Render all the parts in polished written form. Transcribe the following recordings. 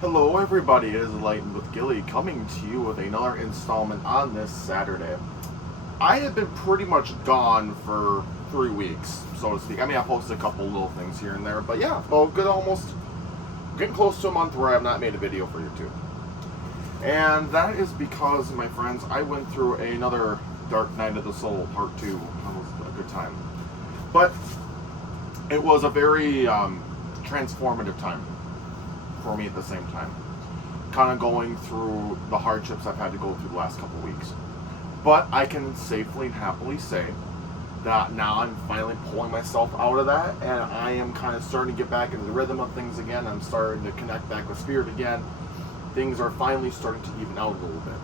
Hello everybody, it is Enlightened with Gilly coming to you with another installment on this Saturday. I have been pretty much gone for 3 weeks, so to speak. I mean, I posted a couple little things here and there, but yeah, well, getting close to a month where I have not made a video for YouTube. And that is because, my friends, I went through another Dark Night of the Soul Part 2. That was a good time. But it was a very transformative time for me at the same time. Kind of going through the hardships I've had to go through the last couple weeks. But I can safely and happily say that now I'm finally pulling myself out of that, and I am kind of starting to get back into the rhythm of things again. I'm starting to connect back with spirit again. Things are finally starting to even out a little bit.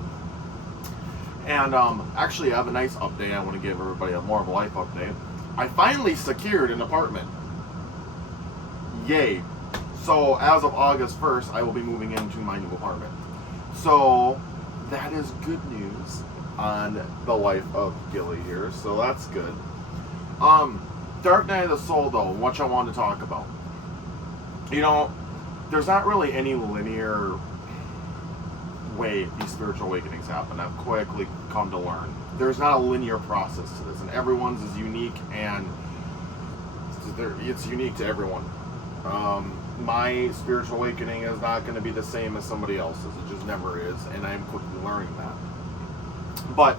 And actually, I have a nice update. I want to give everybody a more of a life update. I finally secured an apartment. Yay. So as of August 1st, I will be moving into my new apartment. So that is good news on the life of Gilly here. So that's good. Dark Night of the Soul, though, what I want to talk about. You know, there's not really any linear way these spiritual awakenings happen. I've quickly come to learn. There's not a linear process to this, and everyone's is unique, and it's unique to everyone. My spiritual awakening is not going to be the same as somebody else's. It just never is, and I'm quickly learning that. But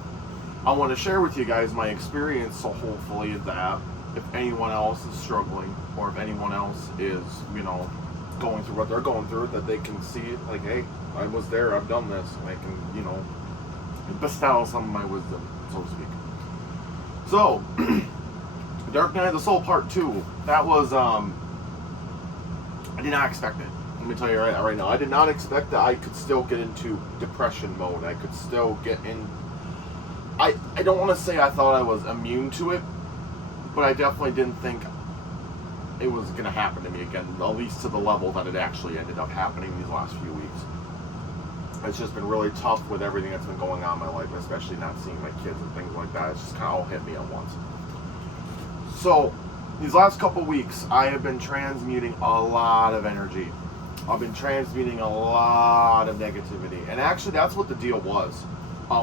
I want to share with you guys my experience, so hopefully that if anyone else is struggling, or if anyone else is, going through what they're going through, that they can see, like, hey, I was there, I've done this, and I can, bestow some of my wisdom, so to speak. So, Dark Night of the Soul Part 2, that was, I did not expect it. Let me tell you right now. I did not expect that I could still get into depression mode. I could still get in... I don't want to say I thought I was immune to it, but I definitely didn't think it was going to happen to me again, at least to the level that it actually ended up happening these last few weeks. It's just been really tough with everything that's been going on in my life, especially not seeing my kids and things like that. It's just kind of all hit me at once. So, these last couple weeks, I have been transmuting a lot of energy. I've been transmuting a lot of negativity. And actually, that's what the deal was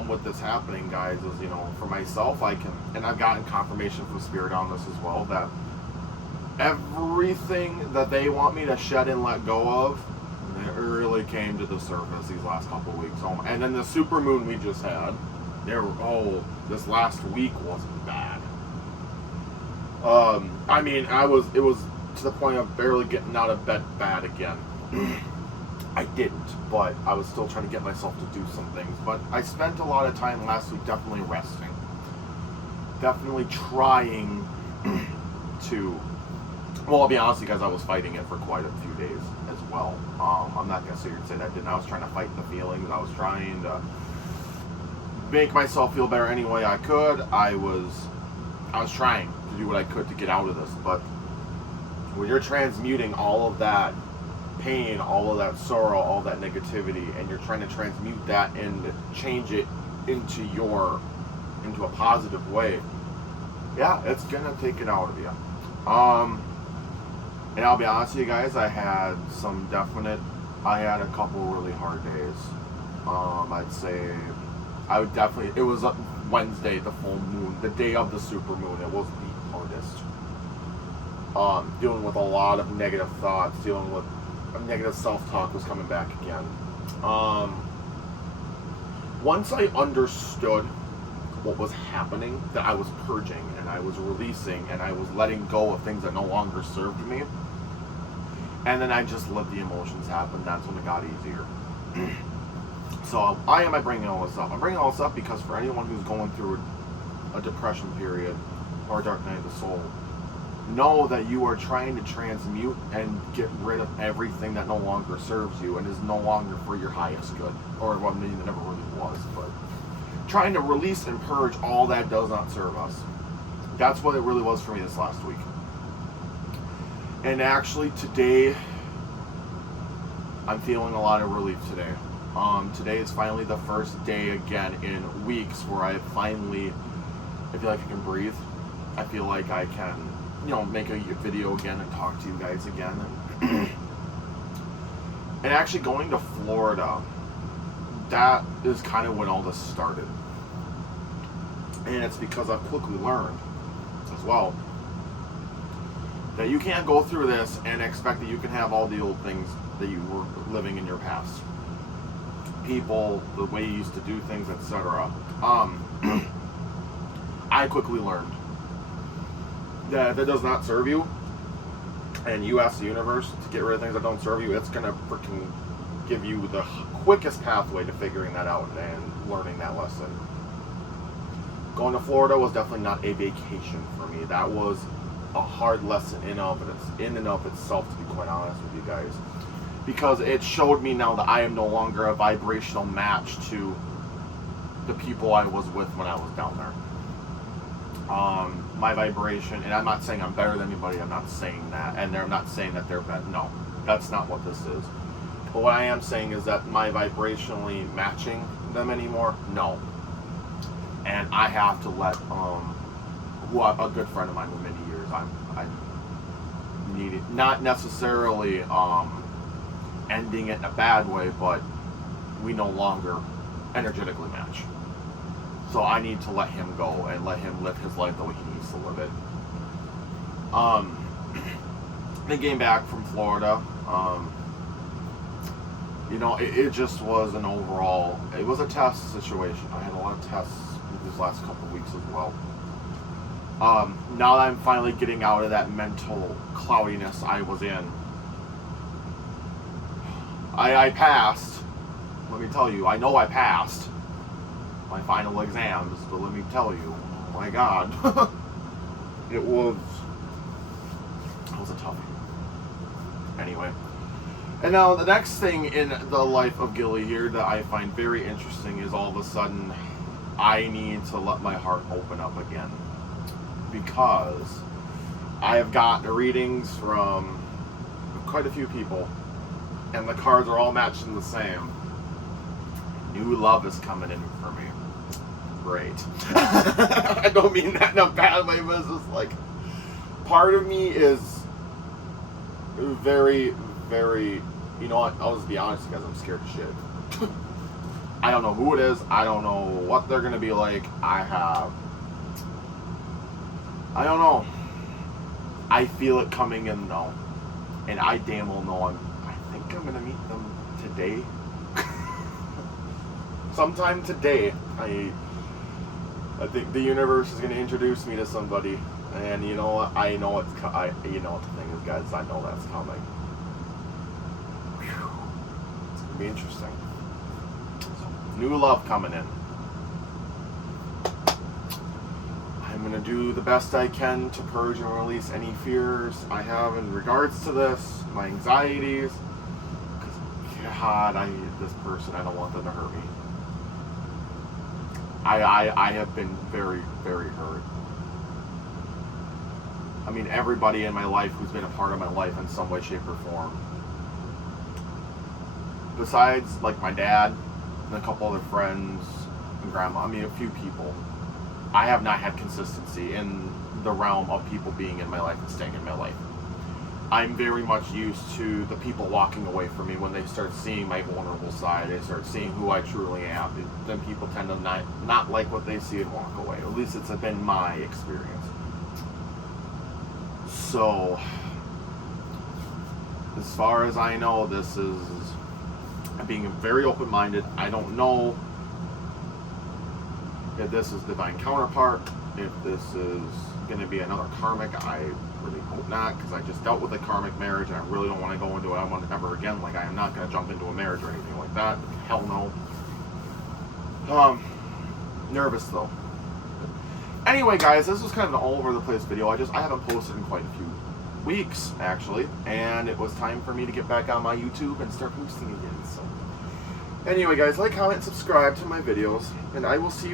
with this happening, guys, is, for myself, and I've gotten confirmation from Spirit on this as well, that everything that they want me to shed and let go of, it really came to the surface these last couple weeks. And then the supermoon we just had, this last week wasn't bad. It was to the point of barely getting out of bed bad again. I didn't, but I was still trying to get myself to do some things. But I spent a lot of time last week definitely resting. Definitely trying to... Well, I'll be honest with you guys, I was fighting it for quite a few days as well. I'm not going to sit here and say that I didn't. I was trying to fight the feelings. I was trying to make myself feel better any way I could. I was trying to do what I could to get out of this, but when you're transmuting all of that pain, all of that sorrow, all that negativity, and you're trying to transmute that and change it into a positive way, yeah, it's gonna take it out of you. And I'll be honest with you guys, I had a couple really hard days. I'd say it was Wednesday, the full moon, the day of the super moon. It was the hardest. Dealing with a lot of negative thoughts, dealing with negative self-talk was coming back again. Once I understood what was happening, that I was purging and I was releasing and I was letting go of things that no longer served me, and then I just let the emotions happen, that's when it got easier. So why am I bringing all this up? I'm bringing all this up because for anyone who's going through a depression period or a Dark Night of the Soul, know that you are trying to transmute and get rid of everything that no longer serves you and is no longer for your highest good, or well, maybe it never really was, but trying to release and purge all that does not serve us. That's what it really was for me this last week. And actually today, I'm feeling a lot of relief today. Today is finally the first day again in weeks where I feel like I can breathe. I feel like I can, make a video again and talk to you guys again. And And actually going to Florida, that is kind of when all this started. And it's because I've quickly learned as well that you can't go through this and expect that you can have all the old things that you were living in your past. People, the way you used to do things, etc. I quickly learned that if it does not serve you, and you ask the universe to get rid of things that don't serve you, it's going to freaking give you the quickest pathway to figuring that out and learning that lesson. Going to Florida was definitely not a vacation for me. That was a hard lesson in and of itself, to be quite honest with you guys. Because it showed me now that I am no longer a vibrational match to the people I was with when I was down there. My vibration, and I'm not saying I'm better than anybody, I'm not saying that, and I'm not saying that they're better. No, that's not what this is. But what I am saying is that my vibrationally matching them anymore, no. And I have to let a good friend of mine for many years, I needed, not necessarily ending it in a bad way, but we no longer energetically match. So I need to let him go and let him live his life the way he needs to live it. Then came back from Florida. It just was an overall, it was a test situation. I had a lot of tests these last couple of weeks as well. Now that I'm finally getting out of that mental cloudiness I was in, I passed. Let me tell you, I know I passed my final exams, but let me tell you, oh my God, it was a toughie. Anyway, and now the next thing in the life of Gilly here that I find very interesting is all of a sudden I need to let my heart open up again, because I have gotten readings from quite a few people, and the cards are all matching the same. New love is coming in for me. Great. I don't mean that in a bad way, but it's just like, part of me is very, very, you know what, I'll just be honest because I'm scared of shit. I don't know who it is. I don't know what they're going to be like. I don't know. I feel it coming in though. And I damn well know I think I'm going to meet them today. Sometime today, I think the universe is going to introduce me to somebody, and you know what? I know you know what the thing is, guys. I know that's coming. Whew. It's going to be interesting. So, new love coming in. I'm going to do the best I can to purge and release any fears I have in regards to this, my anxieties. Because God, I hate this person. I don't want them to hurt me. I have been very, very hurt. I mean, everybody in my life who's been a part of my life in some way, shape, or form. Besides, like, my dad and a couple other friends and grandma, I mean, a few people, I have not had consistency in the realm of people being in my life and staying in my life. I'm very much used to the people walking away from me when they start seeing my vulnerable side. They start seeing who I truly am. Then people tend to not like what they see and walk away. At least it's been my experience. So, as far as I know, this is being very open-minded. I don't know if this is divine counterpart, if this is going to be another karmic. I really hope not, because I just dealt with a karmic marriage and I really don't want to go into it ever again. Like, I am not going to jump into a marriage or anything like that. Hell no. Nervous though. Anyway, guys, this was kind of an all over the place video. I haven't posted in quite a few weeks, actually, and it was time for me to get back on my YouTube and start posting again. So anyway, guys, like, comment, subscribe to my videos, and I will see you